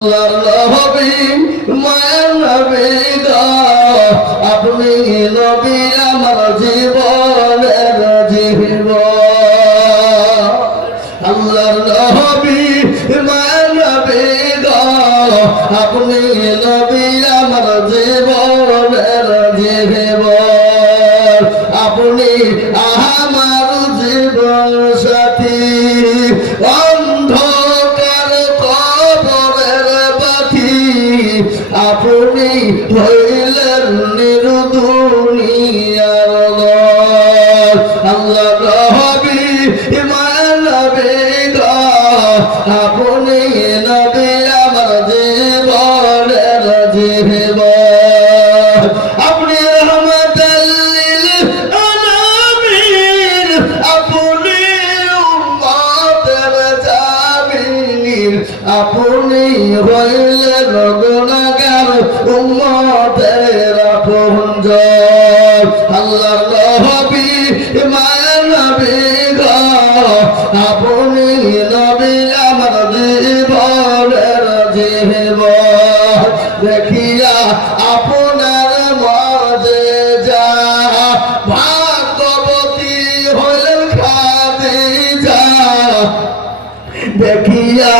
নবী মায়ার নবী গো আপনি নবী আমার জীবনের জীবন আল্লাহর নবী মায়ার নবী গো আপনি নবী আমার জীবনের জীবন আপনি আমার জীবন সাথী অন্ধকার কবরের বাতি আপনি হইলেন নির্দুনিয়ার নর আল্লাহ নবী মায়ার নবী গো আপনি নবী আমার জীবনের জীবন আপনি রহমতুল লিল আলামিন আপনি উম্মতের জামিন আপনি হইলেন গুনাহগার উম্মতের আপনজন আল্লাহর নবী মায়ার নবী গো আপনি নবী আমার জীবনের জীবন দেখিয়া আপনার মজেজা ভাগ্যবতী হলেন খাদিজা দেখিয়া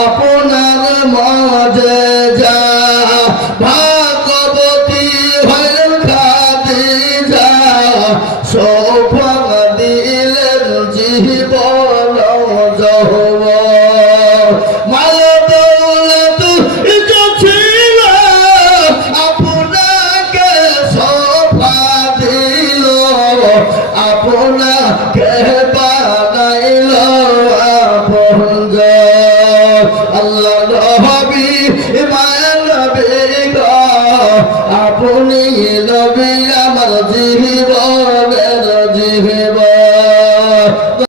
আপনার মজেজা ভাগ্যবতী হলেন খাদিজা সৌভাগ দিলেন জীবন যৌবন মাল দৌলত ছিল আপনাকে সৌভা দিল আপনাকে বানাইল আপনজন আল্লাহ নবী মায়ার নবী গো আপনি নবী আমার জীবনের